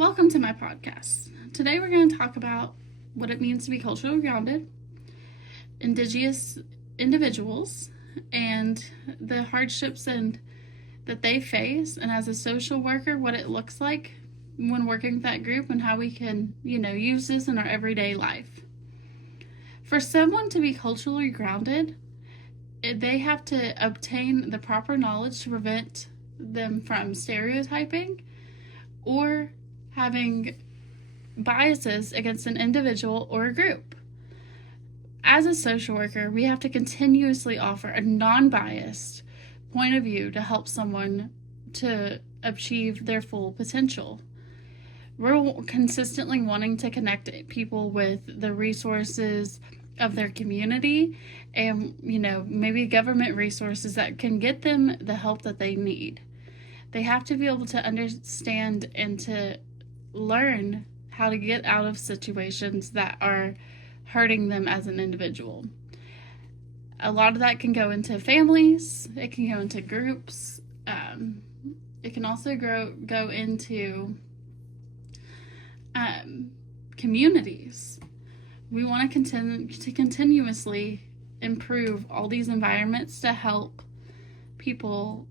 Welcome to my podcast. Today we're going to talk about what it means to be culturally grounded, Indigenous individuals, and the hardships that they face, and as a social worker, what it looks like when working with that group and how we can, use this in our everyday life. For someone to be culturally grounded, they have to obtain the proper knowledge to prevent them from stereotyping or having biases against an individual or a group. As a social worker, we have to continuously offer a non-biased point of view to help someone to achieve their full potential. We're consistently wanting to connect people with the resources of their community and, maybe government resources that can get them the help that they need. They have to be able to understand and to learn how to get out of situations that are hurting them as an individual. A lot of that can go into families, it can go into groups, it can also go into communities. We want to continuously improve all these environments to help people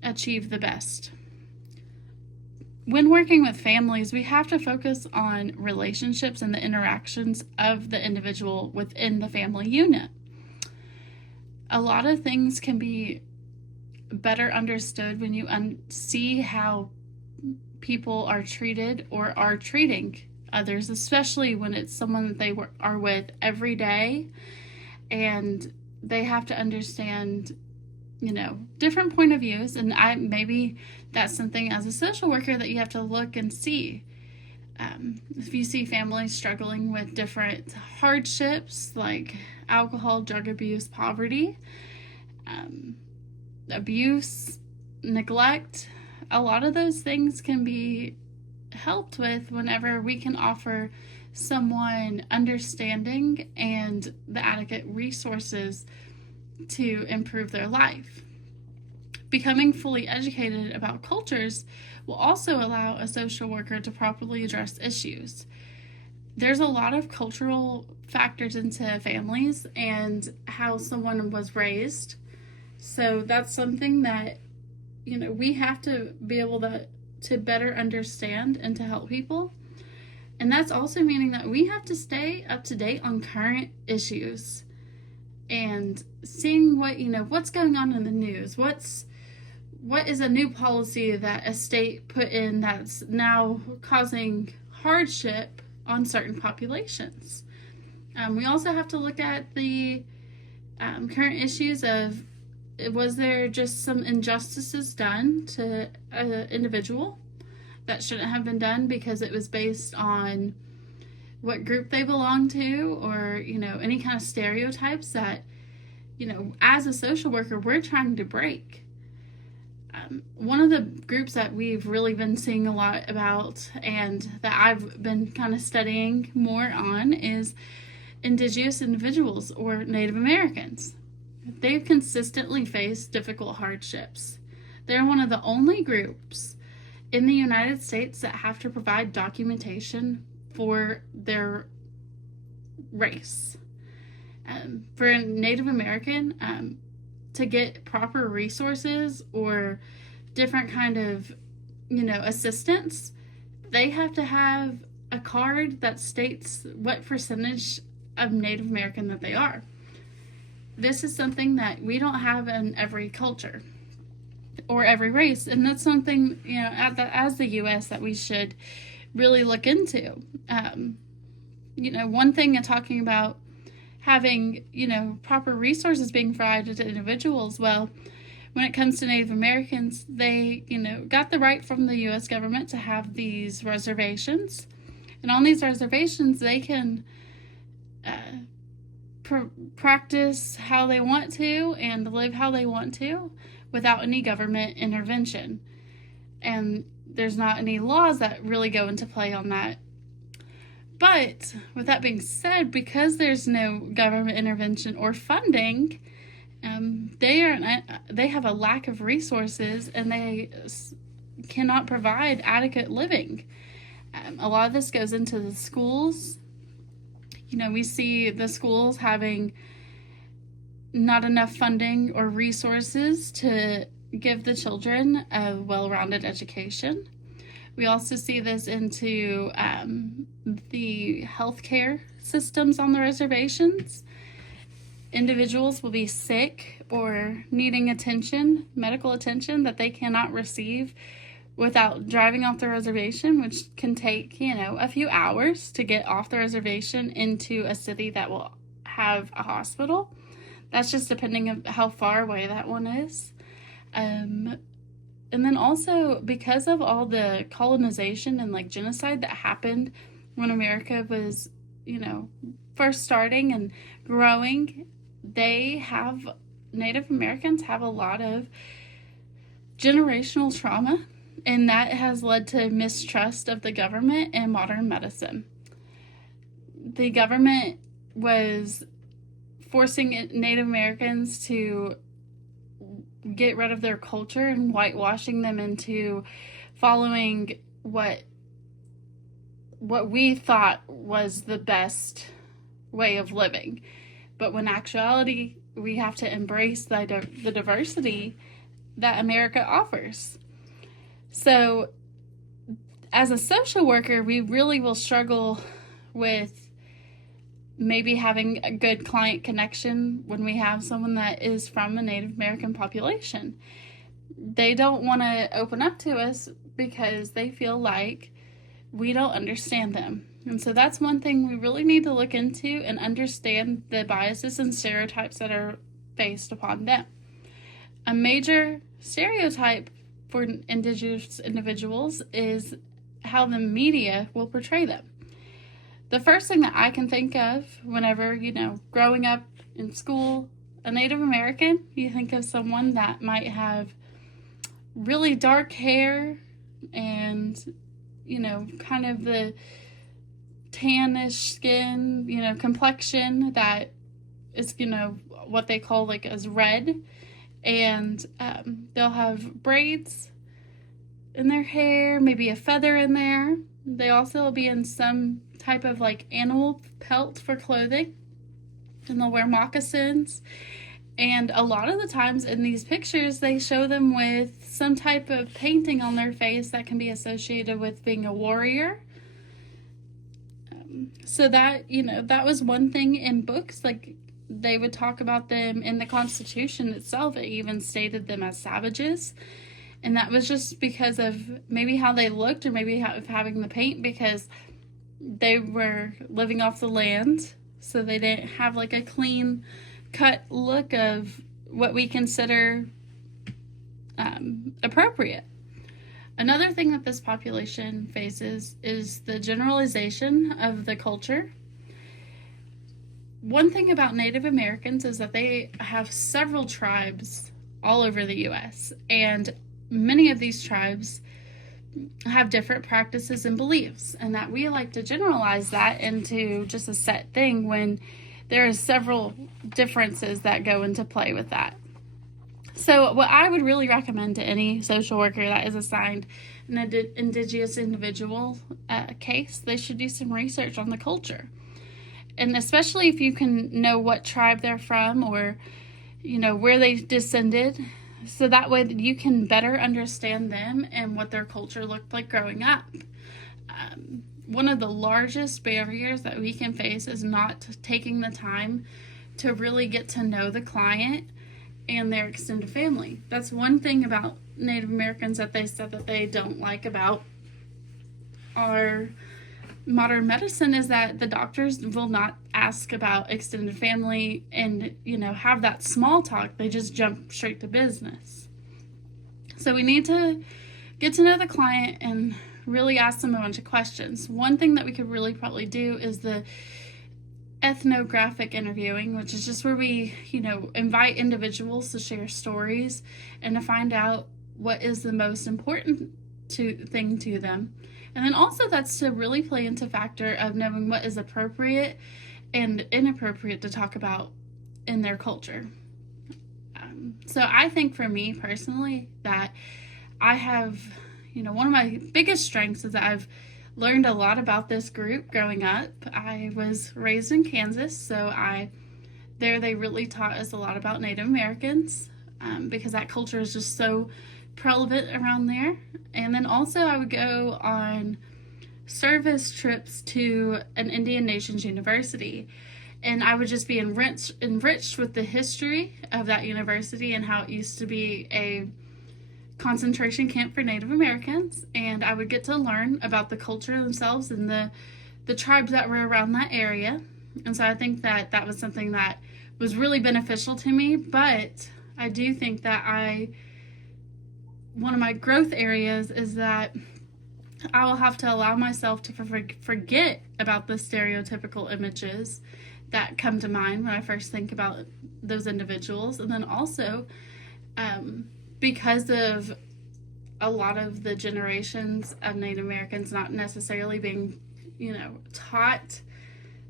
achieve the best. When working with families, we have to focus on relationships and the interactions of the individual within the family unit. A lot of things can be better understood when you see how people are treated or are treating others, especially when it's someone that they are with every day, and they have to understand different point of views, and maybe that's something as a social worker that you have to look and see. If you see families struggling with different hardships like alcohol, drug abuse, poverty, abuse, neglect, a lot of those things can be helped with whenever we can offer someone understanding and the adequate resources to improve their life. Becoming fully educated about cultures will also allow a social worker to properly address issues. There's a lot of cultural factors into families and how someone was raised. So that's something that, we have to be able to better understand and to help people. And that's also meaning that we have to stay up to date on current issues and seeing what's going on in the news. What is a new policy that a state put in that's now causing hardship on certain populations? We also have to look at the current issues of, was there just some injustices done to an individual that shouldn't have been done because it was based on what group they belong to, or any kind of stereotypes that as a social worker we're trying to break. One of the groups that we've really been seeing a lot about and that I've been kind of studying more on is Indigenous individuals or Native Americans. They've consistently faced difficult hardships. They're one of the only groups in the United States that have to provide documentation for their race. For a Native American, to get proper resources or different kind of, assistance, they have to have a card that states what percentage of Native American that they are. This is something that we don't have in every culture or every race, and that's something, as the U.S. that we should really look into. One thing in talking about having, proper resources being provided to individuals, well, when it comes to Native Americans, they, got the right from the U.S. government to have these reservations. And on these reservations, they can practice how they want to and live how they want to without any government intervention. And there's not any laws that really go into play on that. But with that being said, because there's no government intervention or funding, they have a lack of resources, and cannot provide adequate living. A lot of this goes into the schools. We see the schools having not enough funding or resources to give the children a well-rounded education. We also see this into the healthcare systems on the reservations. Individuals will be sick or needing attention, medical attention, that they cannot receive without driving off the reservation, which can take, a few hours to get off the reservation into a city that will have a hospital. That's just depending on how far away that one is. And then also, because of all the colonization and genocide that happened when America was, first starting and growing, Native Americans have a lot of generational trauma, and that has led to mistrust of the government and modern medicine. The government was forcing Native Americans to get rid of their culture and whitewashing them into following what we thought was the best way of living. But when actuality, we have to embrace the diversity that America offers. So as a social worker, we really will struggle with maybe having a good client connection when we have someone that is from a Native American population. They don't want to open up to us because they feel like we don't understand them. And so that's one thing we really need to look into and understand the biases and stereotypes that are based upon them. A major stereotype for Indigenous individuals is how the media will portray them. The first thing that I can think of whenever, growing up in school, a Native American, you think of someone that might have really dark hair and, kind of the tannish skin, complexion that is, what they call as red. And they'll have braids in their hair, maybe a feather in there. They also will be in some type of animal pelt for clothing, and they'll wear moccasins. And a lot of the times in these pictures, they show them with some type of painting on their face that can be associated with being a warrior. So that, that was one thing in books, they would talk about them in the Constitution itself. It even stated them as savages. And that was just because of maybe how they looked, or maybe of having the paint, because they were living off the land. So they didn't have a clean cut look of what we consider appropriate. Another thing that this population faces is the generalization of the culture. One thing about Native Americans is that they have several tribes all over the U.S., and many of these tribes have different practices and beliefs, and that we like to generalize that into just a set thing when there are several differences that go into play with that. So what I would really recommend to any social worker that is assigned an Indigenous individual case, they should do some research on the culture. And especially if you can know what tribe they're from, or, where they descended, so that way you can better understand them and what their culture looked like growing up. One of the largest barriers that we can face is not taking the time to really get to know the client and their extended family. That's one thing about Native Americans that they said that they don't like about our modern medicine, is that the doctors will not ask about extended family and, have that small talk. They just jump straight to business. So we need to get to know the client and really ask them a bunch of questions. One thing that we could really probably do is the ethnographic interviewing, which is just where we, invite individuals to share stories and to find out what is the most important thing to them. And then also that's to really play into factor of knowing what is appropriate and inappropriate to talk about in their culture. So I think for me personally that I have, one of my biggest strengths is that I've learned a lot about this group growing up. I was raised in Kansas, so they really taught us a lot about Native Americans, because that culture is just so prevalent around there. And then also I would go on service trips to an Indian Nations university, and I would just be enriched with the history of that university and how it used to be a concentration camp for Native Americans, and I would get to learn about the culture themselves and the tribes that were around that area. And so I think that that was something that was really beneficial to me. But I do think that one of my growth areas is that I will have to allow myself to forget about the stereotypical images that come to mind when I first think about those individuals. And then also, because of a lot of the generations of Native Americans not necessarily being, taught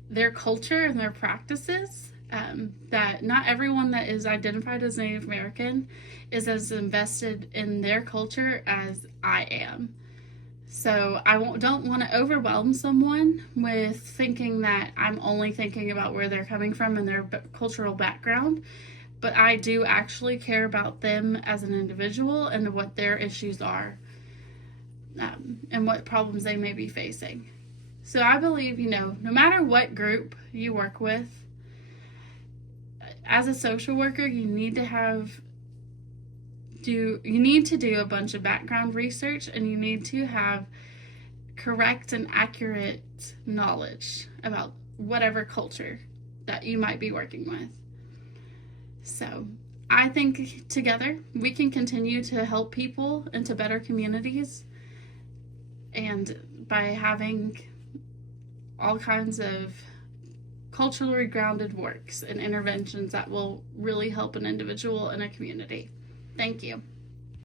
their culture and their practices, that not everyone that is identified as Native American is as invested in their culture as I am. So I don't want to overwhelm someone with thinking that I'm only thinking about where they're coming from and their cultural background, but I do actually care about them as an individual and what their issues are, and what problems they may be facing. So I believe, no matter what group you work with, as a social worker, you need to do a bunch of background research, and you need to have correct and accurate knowledge about whatever culture that you might be working with. So I think together we can continue to help people into better communities, and by having all kinds of culturally grounded works and interventions that will really help an individual and a community. Thank you.